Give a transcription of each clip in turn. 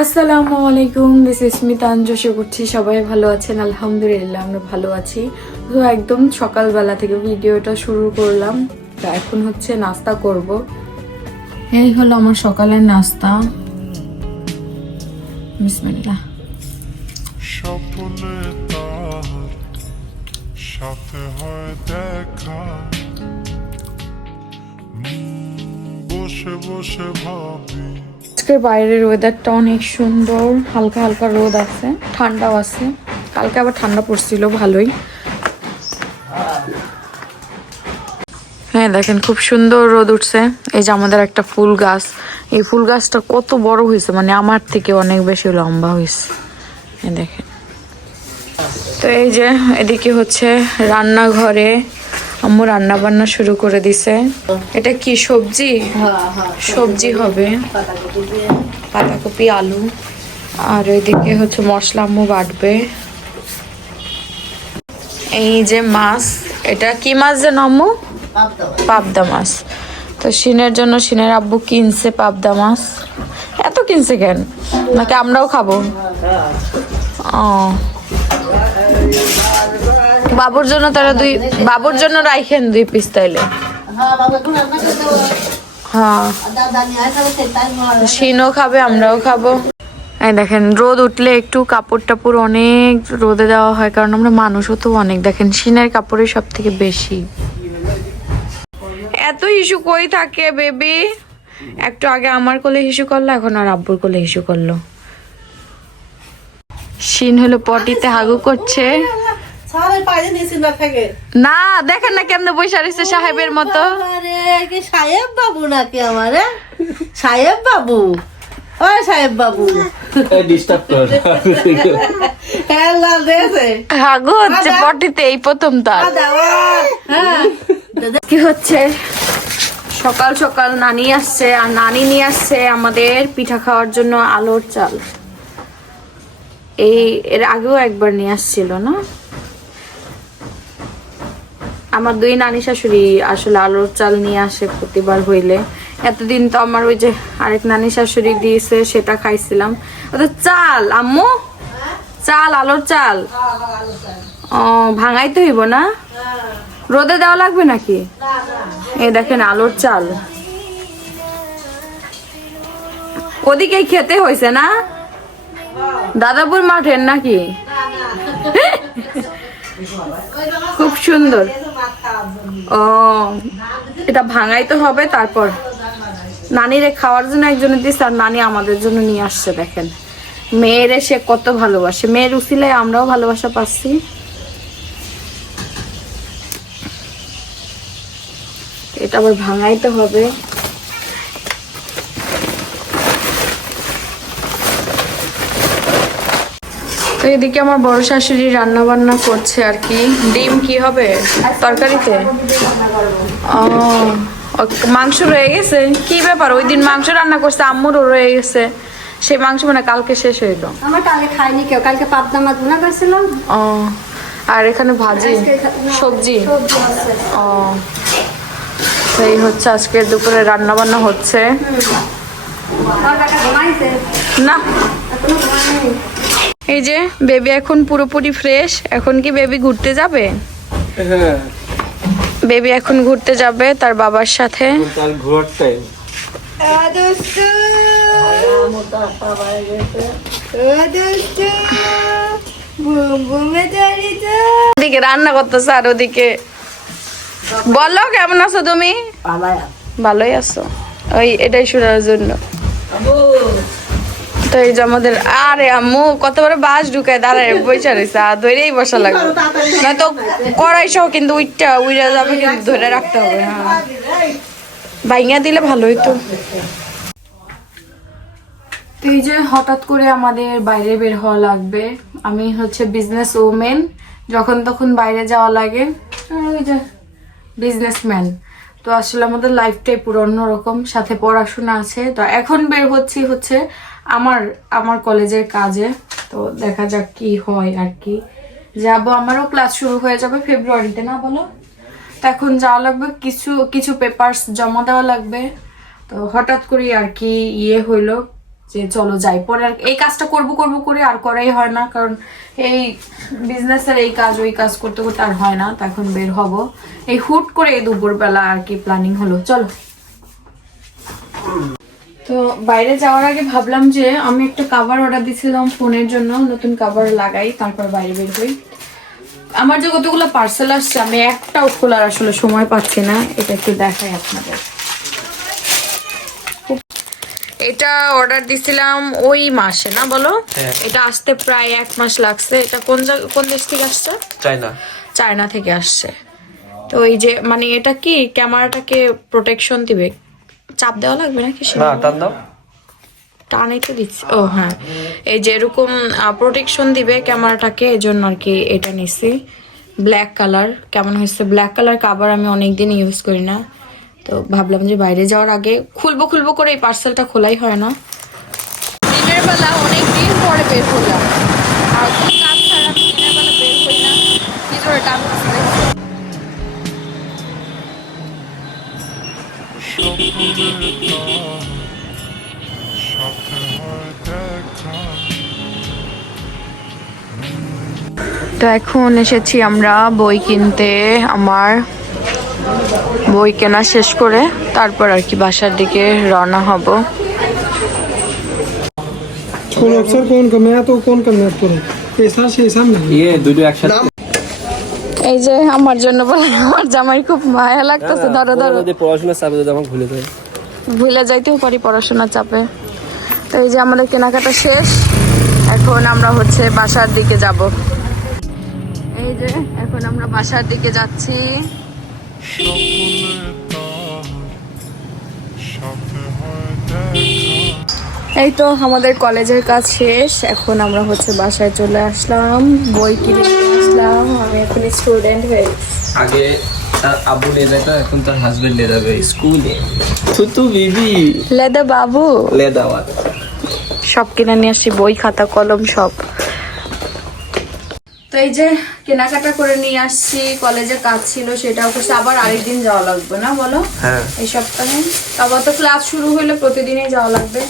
আসসালামু আলাইকুম, this is মিতান। আশা করছি সবাই ভালো আছেন। আলহামদুলিল্লাহ আমরা ভালো আছি। তো একদম সকালবেলা থেকে ভিডিওটা শুরু করলাম। তো এখন হচ্ছে নাস্তা করব। এই হলো আমার সকালের নাস্তা। বিসমিল্লাহ। স্বপ্নে তার সাথে হয় দেখা, বসে বসে ভাবি। আজকের বাইরের ওয়েদারটা অনেক সুন্দর, হালকা হালকা রোদ আছে, ঠান্ডাও আছে। কালকে আবার ঠান্ডা পড়ছিল ভালোই। হ্যাঁ দেখেন খুব সুন্দর রোদ উঠছে। এই যে আমাদের একটা ফুল গাছ, এই ফুল গাছটা কত বড় হয়েছে, মানে আমার থেকে অনেক বেশি লম্বা হয়েছে। দেখেন। তো এই যে এদিকে হচ্ছে রান্নাঘরে আম্মু রান্না বান্না শুরু করে দিছে। এটা কি সবজি? সবজি হবে, পাতাকপি আলু। আর ওইদিকে হচ্ছে মশলা আম্মু বাটবে। এই যে মাছ, এটা কি মাছ যেন আম্মু? পাবদা মাছ। তো শিনের জন্য শিনের আব্বু কিনছে পাবদা মাছ। এত কিনছে কেন? নাকি আমরাও খাবো? ও বাবুর জন্য তারা বাবুর জন্য রাইখেন 2 পিস তাইলে। হ্যাঁ শিনও খাবে, আমরাও খাবো। এই দেখেন রোদ উঠলে একটু কাপড় টাপড় অনেক রোদে দেওয়া হয়, কারণ আমরা মানুষও তো অনেক। দেখেন শিনের কাপড়ের সব থেকে বেশি। এত হিসু কই থাকে বেবি? একটু আগে আমার কোলে হিসু করলো, এখন আর আব্বুর কোলে হিসু করলো। শিন হলো পটিতে হাগু করছে। না দেখেন না কেমনে বৈশা রয়েছে সাহেবের মতো। সাহেব বাবু নাকি আমার সাহেব বাবু? ও সাহেব বাবু হাগু হচ্ছে পটিতে, এই প্রথম তার। কি হচ্ছে? সকাল সকাল নানি আসছে, আর নানি নিয়ে আসছে আমাদের পিঠা খাওয়ার জন্য আলোর চাল। এর আগেও একবার নিয়ে আসছিল না? আমার 2 নানি শাশুড়ি আসলে আলোর চাল নিয়ে আসে প্রতিবার হইলে। এতদিন তো আমার ওই যে আরেক নানি শাশুড়ি দিয়েছে, সেটা খাইছিলাম। ওটা চাল আম্মু, চাল আলোর চাল। ও ভাঙাইতে হইব না? রোদে দেওয়া লাগবে নাকি? এই দেখেন আলোর চাল। ওদিকেই খেতে হয়েছে না? দাদাপুর মাঠের নাকি? খুব সুন্দর। ও এটা ভাঙাইতে হবে, তারপর নানিরে খাওয়ার জন্য একজনের দিচ্ছে, আর নানি আমাদের জন্য নিয়ে আসছে। দেখেন মেয়ের সে কত ভালোবাসে, মেয়ের উসিলায় আমরাও ভালোবাসা পাচ্ছি। এটা আবার ভাঙাইতে হবে। তো এদিকে আমার বড় শাশুড়ি রান্না বান্না করছে আর কি। ডিম কি হবে তরকারিতে? ও মাংস রয়ে গেছে। কি ব্যাপার? ওই দিন মাংস রান্না করছে, আম্মুরও রয়ে গেছে সেই মাংস, মানে কালকে শেষ হইলো। আমার কালকে খাইনি কেউ, কালকে পাবদা মাছ ভুনা করেছিলাম। ও আর এখানে ভাজি সবজি। ও সেই হচ্ছে আজকে দুপুরে রান্না বান্না হচ্ছে না। এই যে বেবি এখন পুরোপুরি ফ্রেশ। এখন কি বেবি ঘুরতে যাবে? হ্যাঁ বেবি এখন ঘুরতে যাবে তার বাবার সাথে। তার ঘোরার টাইম। ওদিকে রান্না করতেছে আর ওদিকে বলো কেমন আছো তুমি? ভালোই আছো। ওই এটাই শোনার জন্য। তো এই যে আমাদের, আরে আম্মু কতবার বাস ঢুকায় দাঁড়ায় বসে রয়েছে, আর ধরেই বসা লাগবে, নয়তো কড়াই সহ কিন্তু উইরা যাবে, কিন্তু ধরে রাখতে হবে। হ্যাঁ ভাইয়া দিলে ভালো হইতো। তো এই যে হঠাৎ করে আমাদের বাইরে বের হওয়া লাগবে। আমি হচ্ছে বিজনেস ওমেন, যখন তখন বাইরে যাওয়া লাগে। ওই যে বিজনেসম্যান, তো আসলে আমাদের লাইফটাই পুরো অন্যরকম, সাথে পড়াশোনা আছে। তো এখন বের হচ্ছে আমার কলেজের কাজে। তো দেখা যাক কি হয় আর কি। যাবো, আমারও ক্লাস শুরু হয়ে যাবে ফেব্রুয়ারিতে, না বলো? তো এখন যাওয়া লাগবে, কিছু পেপারস জমা দেওয়া লাগবে। তো হঠাৎ করে আর কি হইলো, যে চলো যাই, পরে আর এই কাজটা করব করে আর করাই হয় না, কারণ এই বিজনেসের এই কাজ ওই কাজ করতে করতে আর হয় না। তো এখন বের হব, এই হুট করে দুপুরবেলা আর কি প্ল্যানিং হলো, চলো। তো বাইরে যাওয়ার আগে ভাবলাম যে আমি একটা কভার অর্ডার দিয়েছিলাম ফোনের জন্য, নতুন কভার লাগাই তারপর বাইরে বের হই। আমার যে কতগুলো পার্সেল আসছে আমি একটাও খোলার আসলে সময় পাচ্ছি না, এটা একটু দেখাই আপনাদের। এটা অর্ডার দিছিলাম ওই মাসে না, বলো? এটা আসতে প্রায় 1 মাস লাগছে। এটা কোন দেশ থেকে আসছে? চায়না থেকে আসছে। তো এই যে মানে এটা কি ক্যামেরাটাকে প্রোটেকশন দিবে, চাপ দেওয়া লাগবে নাকি? না, টান দাও, টানেই তো দিচ্ছি। ও হ্যাঁ, এই যে এরকম প্রোটেকশন দিবে ক্যামেরাটাকে, এই জন্য আর কি এটা নিছি। ব্ল্যাক কালার কেমন হয়েছে? ব্ল্যাক কালার কভার আমি অনেকদিন ইউজ করি না, তো ভাবলাম যে বাইরে যাওয়ার আগে খুলবো করে এই পার্সেলটা খোলাই হয় না। দিনের বেলা অনেকদিন পরে বের হলাম, আর কোনো কাজ ছাড়া দিনের বেলা বের হই না, কি করে টান সাথে হয় দেখা। তো এখন এসেছি আমরা বই কিনতে। আমার বই কেনা শেষ করে তারপর আর কি বাসার দিকে রওনা হব। कौन अफसर कौन का मैं तो कौन का मैं करूं ऐसा से ऐसा नहीं ये দুটো একসাথে। এই যে আমার জন্য বলে আমার জামাই খুব মায়া লাগতেছে, ধরো পড়াশোনার চাপে যদি আমাকে ভুলে যাইতেও পারি পড়াশোনার চাপে। তো এই যে আমাদের কেনাকাটা শেষ, এখন আমরা হচ্ছে বাসার দিকে যাব। এই যে এখন আমরা বাসার দিকে যাচ্ছি। সাথে হয় দেখা। এই তো আমাদের কলেজের কাজ শেষ, এখন আমরা হচ্ছে বাসায় চলে আসলাম, বই কিনে নিয়ে আসলাম। আমি এখন স্টুডেন্ট হয়ে আগে তার আব্বু নিয়ে যেত, এখন তার হাজবেন্ড নিয়ে যাবে স্কুলে। তুই বেবি লেদা বাবু লে দাওয়াত সব কিনে নিয়ে আসছি, বই খাতা কলম সব। তো এই যে কেনাকাটা করে নিয়ে আসছি, কলেজে কাজ ছিল সেটাও করছে, আবার আরেকদিন যাওয়া লাগবে না বলো? হ্যাঁ, এই সপ্তাহে আবার তো ক্লাস শুরু হইলে প্রতিদিনই যাওয়া লাগবে।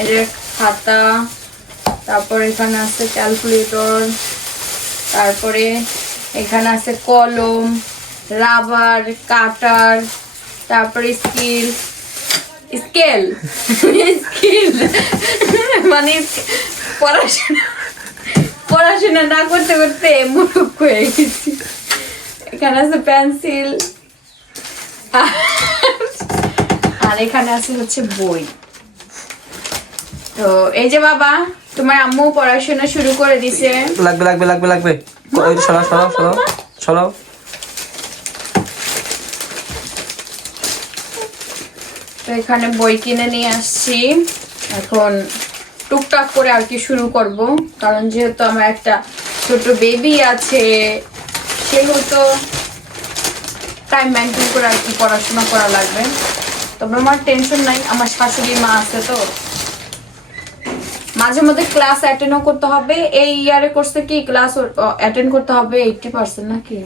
এই যে খাতা, তারপর এখানে আছে ক্যালকুলেটর, তারপরে এখানে আছে কলম, রাবার, কাটার, তারপরে স্কেল মানে পড়াশোনা না করতে করতে মূর্খ হয়ে গেছি। এখানে আছে পেন্সিল, আর এখানে আছে হচ্ছে বই। তো এই যে বাবা, তোমার আম্মু পড়াশোনা শুরু করে দিছে। লাগবে সরাও। তো এখানে বই কিনে নিয়ে আসছি, এখন টুকটাক করে আর কি শুরু করব, কারণ যেহেতু আমার একটা ছোট বেবি আছে সেহেতু টাইম মেনটেন করে আর কি পড়াশোনা করা লাগবে। তবে আমার টেনশন নাই, আমার শাশুড়ি মা আছে, তো মাঝে মধ্যে ক্লাস অ্যাটেন্ডও করতে হবে। এই ইয়ারে করছে কি ক্লাস অ্যাটেন্ড করতে হবে 80% নাকি?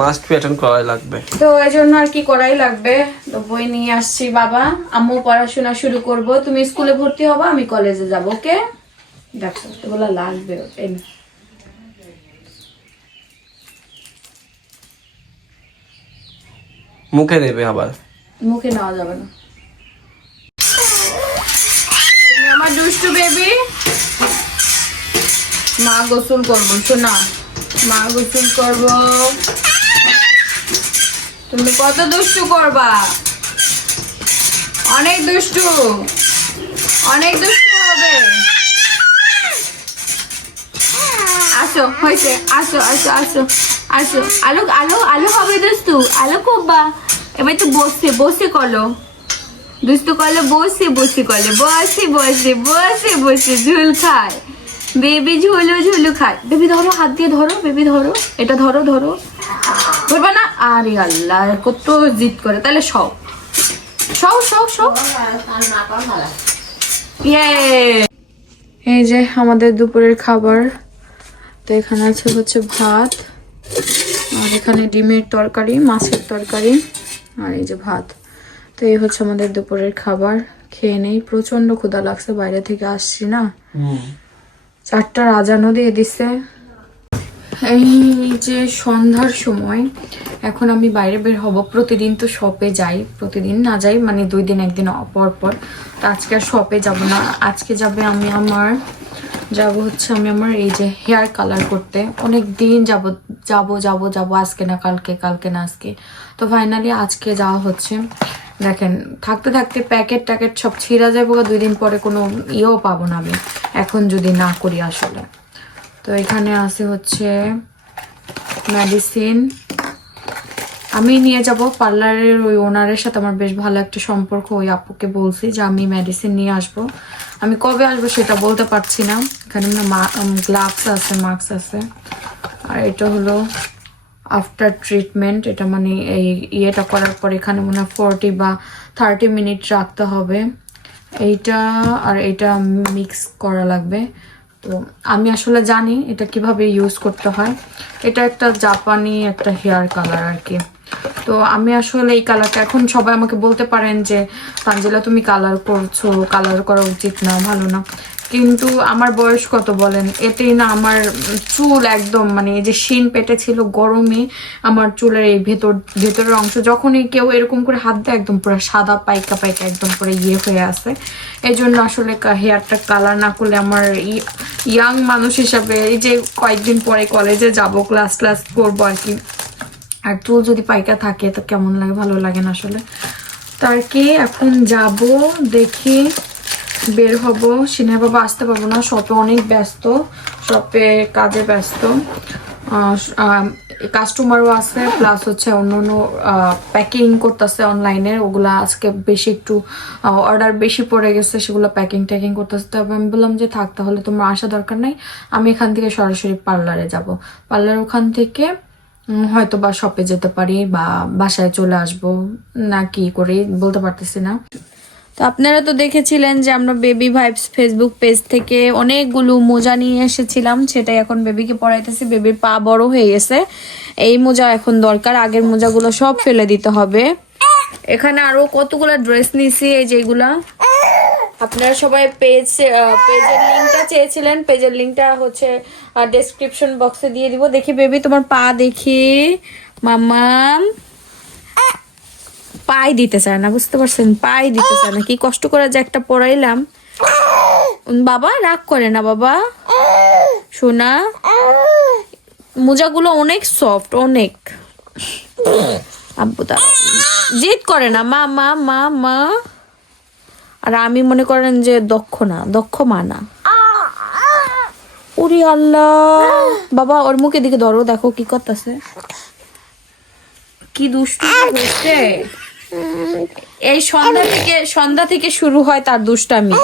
মাস্ট বি অ্যাটেন্ড করাই লাগবে, তো এই জন্য আর কি করাই লাগবে। তো বই নিয়ে আসছি বাবা, আম্মু পড়াশোনা শুরু করব, তুমি স্কুলে ভর্তি হবা, আমি কলেজে যাব। ওকে, দেখো এগুলো লাগবে। মুখে দেবে, আবার মুখে নেওয়া যাবে না। তুমি আমার দুষ্টু বেবি। মা গোসল করবো, শোনা, মা গোসল করবো। তুমি কত দুষ্টু করবা, অনেক দুষ্টু হবে। আসো হয়েছে, আসো আলো হবে দুষ্টু, আলো করবা। এবার তো বসে করলো দুষ্টু করলো, বসে করলে বসে ঝুল খায় বেবি, ঝুলু খায়। বেবি ধরো, হাত দিয়ে ধরো, বেবি ধরো, এটা ধরো ধরবা না? আরে আল্লাহ, কত জিদ করে। তাহলে সব এই যে আমাদের দুপুরের খাবার। তো এখানে আছে হচ্ছে ভাত, আর এখানে ডিমের তরকারি, মাছের তরকারি, আর এই যে ভাত। তো এই হচ্ছে আমাদের দুপুরের খাবার। খেয়ে নেই, প্রচন্ড ক্ষুধা লাগছে, বাইরে থেকে আসছি না। 4টার আজানও দিয়ে দিছে। এই যে সন্ধ্যার সময় এখন আমি বাইরে বের হব। প্রতিদিন তো শপে যাই, প্রতিদিন না যাই মানে 2 দিন 1 দিন পর পর। তো আজকে আর শপে যাব না, আজকে যাবে আমি আমার এই যে হেয়ার কালার করতে। অনেক দিন যাব আজকে না কালকে, কালকে না আজকে। তো ফাইনালি আজকে যাওয়া হচ্ছে। দেখেন থাকতে থাকতে প্যাকেট সব ছিঁড়া যাবো, 2 দিন পরে কোনো ইয়েও পাবো না আমি এখন যদি না করি আসলে। তো এখানে আছে হচ্ছে মেডিসিন, আমি নিয়ে যাব পার্লারের ওই ওনারের সাথে আমার বেশ ভালো একটা সম্পর্ক। ওই আপুকে বলছি যে আমি মেডিসিন নিয়ে আসব, আমি কবে আসবো সেটা বলতে পারছি না। এখানে গ্লাভস আছে, মাস্ক আছে, আর এটা হলো আফটার ট্রিটমেন্ট। এটা মানে এই ইয়েটা করার পর এখানে মনে হয় 40 বা 30 মিনিট রাখতে হবে। এইটা আর এটা মিক্স করা লাগবে। তো আমি আসলে জানি এটা কিভাবে ইউজ করতে হয়। এটা একটা জাপানি একটা হেয়ার কালার আর কি। তো আমি আসলে এই কালারটা, এখন সবাই আমাকে বলতে পারেন যে তানজিলা তুমি কালার করছো, কালার করা উচিত না, ভালো না, কিন্তু আমার বয়স কত বলেন, এতেই না আমার চুল একদম মানে এই যে শিন পেটে ছিল গরমে আমার চুলের এই ভেতরের অংশ যখনই কেউ এরকম করে হাত দেয় একদম পুরো সাদা পাইকা একদম পুরো ইয়ে হয়ে আছে। এই জন্য আসলে হেয়ারটা কালার না করলে আমার ইয়াং মানুষ হিসাবে এই যে কয়েকদিন পরে কলেজে যাব, ক্লাস করবো আর কি, আর চুল যদি পাইকা থাকে তো কেমন লাগে, ভালো লাগে না আসলে। তার কি এখন যাব, দেখি বের হব। সিনহা বাবা আসতে পারবো না, শপে অনেক ব্যস্ত, শপে কাজে ব্যস্ত, কাস্টমারও আছে, প্লাস হচ্ছে অন্য প্যাকিং করতেছে অনলাইনের, ওগুলা আজকে বেশি একটু অর্ডার বেশি পড়ে গেছে, সেগুলো প্যাকিং করতেছে। তবে আমি বললাম যে থাক তাহলে তোমার আসা দরকার নাই, আমি এখান থেকে সরাসরি পার্লারে যাব, পার্লার ওখান থেকে হয়তো বা শপে যেতে পারি বা বাসায় চলে আসবো, না কি করি বলতে পারতেছি না। তো আপনারা তো দেখেছিলেন যে আমরা বেবি ভাইবস ফেসবুক পেজ থেকে অনেকগুলো মোজা নিয়ে এসেছিলাম, সেটাই এখন বেবিকে পরাইতেছি। বেবির পা বড় হয়ে গেছে, এই মোজা এখন দরকার, আগের মোজাগুলো সব ফেলে দিতে হবে। এখানে আরো কতগুলো ড্রেস নিছি, এই যেগুলা আপনারা সবাই পেজের লিঙ্কটা চেয়েছিলেন, পেজের লিঙ্কটা হচ্ছে ডেসক্রিপশন বক্সে দিয়ে দিব। দেখি বেবি তোমার পা দেখি, মাম্মাম পাই দিতে চায় না, বুঝতে পারছেন, পাই দিতে চায় না, কি কষ্ট করে যে একটা পড়াইলাম। বাবা রাগ করে না বাবা, শোনা মোজাগুলো অনেক সফট, অনেক আব্বু তারা জিদ করে না, মা মা মা মা। আর আমি মনে করেন যে দক্ষ মা না। ওরে আল্লাহ, বাবা ওর মুখের দিকে ধরো, দেখো কি করতেছে, কি দুষ্টু হচ্ছে। এই সন্ধ্যা থেকে শুরু হয় তার দুষ্টামি,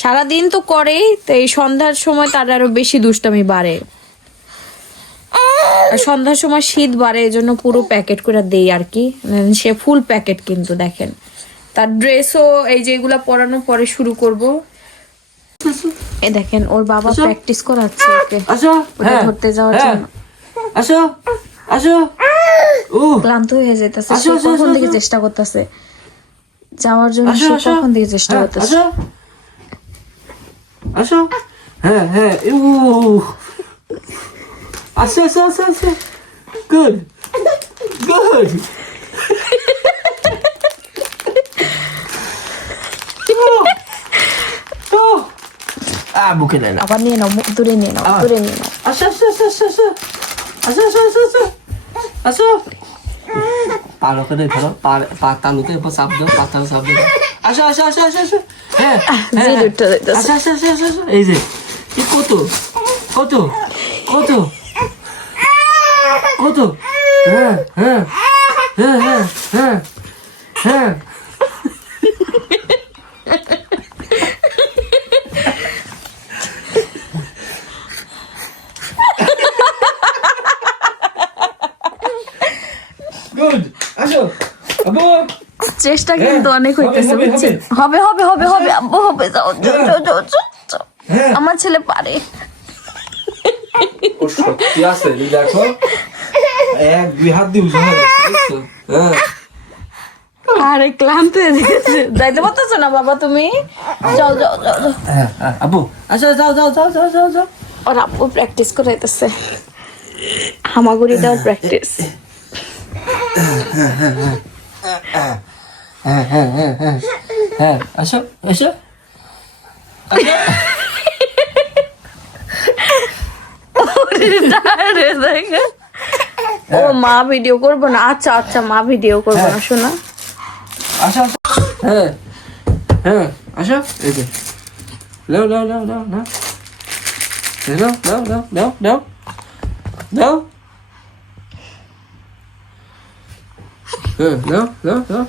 সারাদিন তো করেই, তো এই সন্ধ্যার সময় তার আরো বেশি দুষ্টামি বাড়ে। আর সন্ধ্যার সময় শীত বাড়ে, এই জন্য পুরো প্যাকেট করে দেই আর কি, সে ফুল প্যাকেট। কিন্তু দেখেন তার ড্রেসও এই যে এগুলা পরানো পরে শুরু করব। এই দেখেন ওর বাবা প্র্যাকটিস করাচ্ছে ওকে ধরতে যাওয়ার জন্য। ক্লান্ত হয়ে যেতেছে, কখন থেকে চেষ্টা করতেছে যাওয়ার জন্য, কখন থেকে চেষ্টা করতেছে। হ্যাঁ হ্যাঁ, আসো, গুড বুকে নেয় না, আবার নিয়ে নাও, দূরে নিয়ে নাও। আসো পার ওখানে ধরো, পা তালুতে চাপ দাও, পাতাল চাপ দাও। আসো হ্যাঁ আসো। এই যে কত হ্যাঁ গুড। আসো আব্বু, চেষ্টা কিন্তু অনেক হইতেছে, বুঝছেন। হবে আব্বু হবে, যাও। আমার ছেলে পারে। ও সত্যি আছে, দেখো 1-2 হাত দিয়ে উঠে গেছে, হ্যাঁ আরে ক্লান্ত হয়ে গেছে, যাইতে পারতেছো না বাবা তুমি? যাও যাও যাও যাও। আব্বু আচ্ছা যাও যাও যাও যাও যাও যাও। ওর আব্বু প্র্যাকটিস করে যাইতেছে, হামাগুড়ি দেওয়ার প্র্যাকটিস। হ্যাঁ আসো আসো। ও মা ভিডিও করবো না? আচ্ছা আচ্ছা, মা ভিডিও করবো না শোনা। আসো আসো। হ্যাঁ হ্যাঁ আসো। এই যে নাও নাও নাও নাও নাও নাও নাও নাও নাও নাও নাও। হ্যাঁ নাও নাও নাও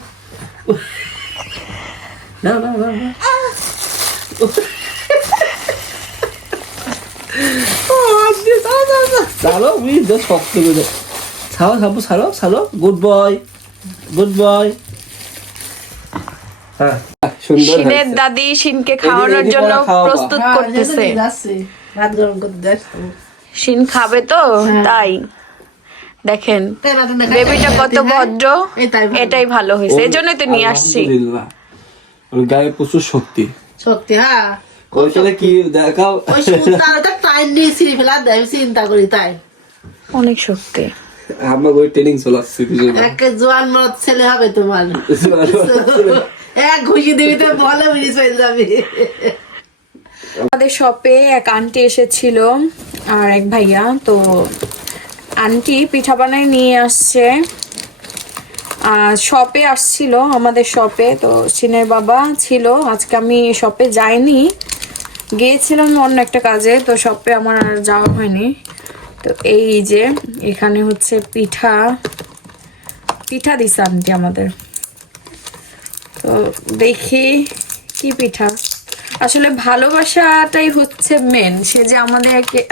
নাও নাও নাও নাও। ছাড়ো বুঝতে শক্ত করে ছাড়ো ছাড়ো ছাড়ো ছাড়ো। Good boy good boy. হ্যাঁ সুন্দর শিনের দাদি শিনকে খাওয়ানোর এদিকে জন্য পরে খাওয়াবা। প্রস্তুত করতেছে। যাচ্ছে ভাত গরম করতে যাচ্ছে। শিন খাবে তো তাই দেখেন বেবিটা কত ভদ্র, এটাই ভালো হয়েছে, এই জন্যই তো নিয়ে আসছি। আলহামদুলিল্লাহ। ওর গায়ে প্রচুর শক্তি। সত্যি হ্যাঁ, ওইখানে কি দেখাও। ওই সুতাটা টাইম দিয়ে ছিঁড়ে ফেলা দেয়, চিন্তা করি তাই। অনেক শক্তি। আমার ওই ট্রেনিং চলাচ্ছে এক জোয়ান মত ছেলে হবে তোমার, এক ঘুষি দিবি তো বলে বুঝি চলে যাবে। আমাদের শপে এক আন্টি এসেছিল আর এক ভাইয়া, তো আন্টি পিঠা বানায় নিয়ে আসছে। শপে আসছিল আমাদের শপে, তো সিনের বাবা ছিল। আজকে আমি শপে যাইনি, গিয়েছিলাম অন্য একটা কাজে, তো শপে আমার আর যাওয়া হয়নি। তো এই যে এখানে হচ্ছে পিঠা পিঠা দিছে আন্টি আমাদের। তো দেখি কি পিঠা। আসলে ভালোবাসাটাই হচ্ছে মেন, সে যে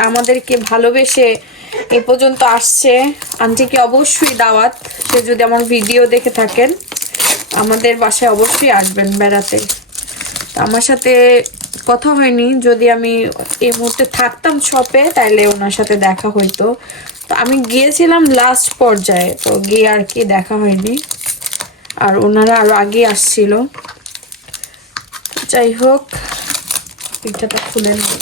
আমাদেরকে ভালোবেসে এ পর্যন্ত আসছে। আন্টিকে অবশ্যই দাওয়াত, সে যদি আমার ভিডিও দেখে থাকেন আমাদের বাসায় অবশ্যই আসবেন বেড়াতে। তো আমার সাথে কথা হয়নি, যদি আমি এই মুহূর্তে থাকতাম শপে তাইলে ওনার সাথে দেখা হইতো। তো আমি গিয়েছিলাম লাস্ট পর্যায়ে, তো গিয়ে আর কি দেখা হয়নি, আর ওনারা আরো আগে আসছিল। যাই হোক পিঠাটা খুলে নিই।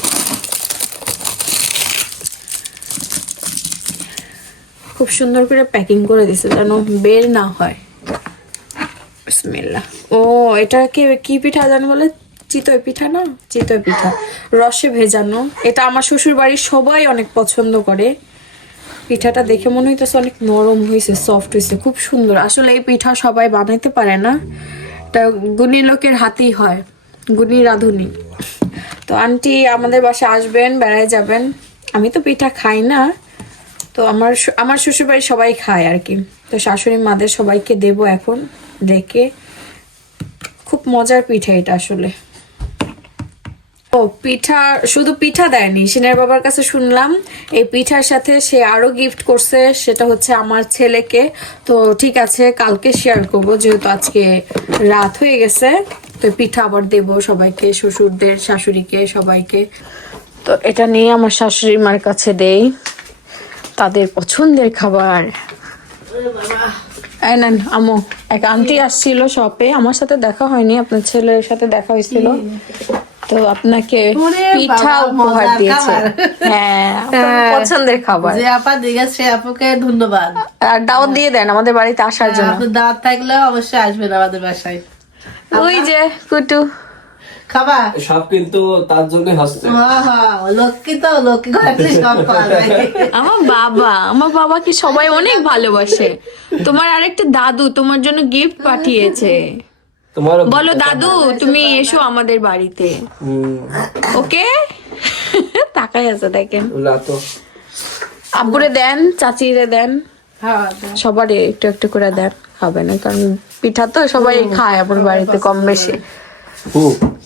খুব সুন্দর করে প্যাকিং করে দিছে যেন বের না হয়। বিসমিল্লাহ। ও এটা কি পিঠা জানো বলে? চিতই পিঠা না? চিতই পিঠা, রসে ভেজানো। এটা আমার শ্বশুর বাড়ির সবাই অনেক পছন্দ করে। পিঠাটা দেখে মনে হইতেছে অনেক নরম হয়েছে, সফট হয়েছে, খুব সুন্দর। আসলে এই পিঠা সবাই বানাইতে পারে না, এটা গুণী লোকের হাতেই হয়, গুণী রাঁধুনি। তো আন্টি আমাদের বাসায় আসবেন, বেড়ায় যাবেন। আমি তো পিঠা খাই না, তো আমার শ্বশুর বাড়ির সবাই খায় আর কি। তো শাশুড়ি মাদের সবাইকে দেবো এখন ডেকে। খুব মজার পিঠা এটা আসলে। ও পিঠা, শুধু পিঠা দেয়নি, সিনের বাবার কাছে শুনলাম এই পিঠার সাথে সে আরো গিফট করছে, সেটা হচ্ছে আমার ছেলেকে। তো ঠিক আছে, কালকে শেয়ার করব, যেহেতু আজকে রাত হয়ে গেছে। তো পিঠা আবার দেবো সবাইকে, শ্বশুরদের, শাশুড়িকে, সবাইকে। তো এটা নিয়ে আমার শাশুড়ি মার কাছে দেই, তাদের পছন্দের খাবার। এই নেন আমু। এক আন্টি আসছিল শপে, আমার সাথে দেখা হয়নি, আপনার ছেলের সাথে দেখা হয়েছিল। তো আপনাকে পিঠা উপহার দিয়েছে। হ্যাঁ, আপনার পছন্দের খাবার। যে আপা দিকে সে আপুকে ধন্যবাদ, আর দাওয়াত দিয়ে দেন আমাদের বাড়িতে আসার জন্য। আপনি দাওয়াত থাকলে অবশ্যই আসবেন আমাদের বাসায়। ওই যে কুটু খাবা সব কিন্তু তার জন্য হচ্ছে। লক্ষ্মী তো লক্ষ্মী ঘরে সব পাবে। আমার বাবাকে সবাই অনেক ভালোবাসে। তোমার আরেকটা দাদু তোমার জন্য গিফট পাঠিয়েছে। তোমার বলো দাদু তুমি এসো আমাদের বাড়িতে, ওকে? তাকাই আছে দেখেন। তো আব্বুরে দেন, চাচিরে দেন, হ্যাঁ, সবারই একটু একটু করে দেন, খাবে না কারণ পিঠা তো সবাই খায় আমার বাড়িতে কম বেশি।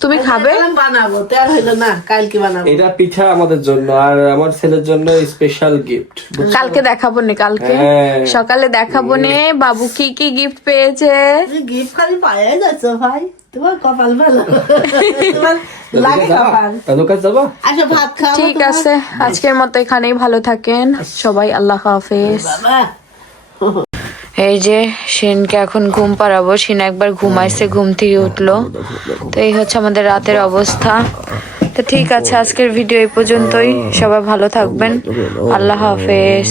তুমি খাবে? বানাবো, তেল হইলো না, কালকে বানাবো। এটা পিঠা আমাদের জন্য আর আমার ছেলের জন্য স্পেশাল গিফট। কালকে দেখাবো নে, কালকে সকালে দেখাবো নে বাবু কি কি গিফট পেয়েছে। গিফট খালি পায়ে যাচ্ছ ভাই, তোমার কপাল ভালো, তোমার লাগে কপাল। যাবা? আচ্ছা ভাত খাও। ঠিক আছে, আজকের মতো এখানেই, ভালো থাকেন সবাই, আল্লাহ হাফেজ। বাবা এই যে শিনকে এখন ঘুম পাড়াবো। শিন একবার ঘুমাইছে, ঘুম থেকে উঠলো। তো এই হচ্ছে আমাদের রাতের অবস্থা। তো ঠিক আছে, আজকের ভিডিও এই পর্যন্তই। সবাই ভালো থাকবেন। আল্লাহ হাফেজ।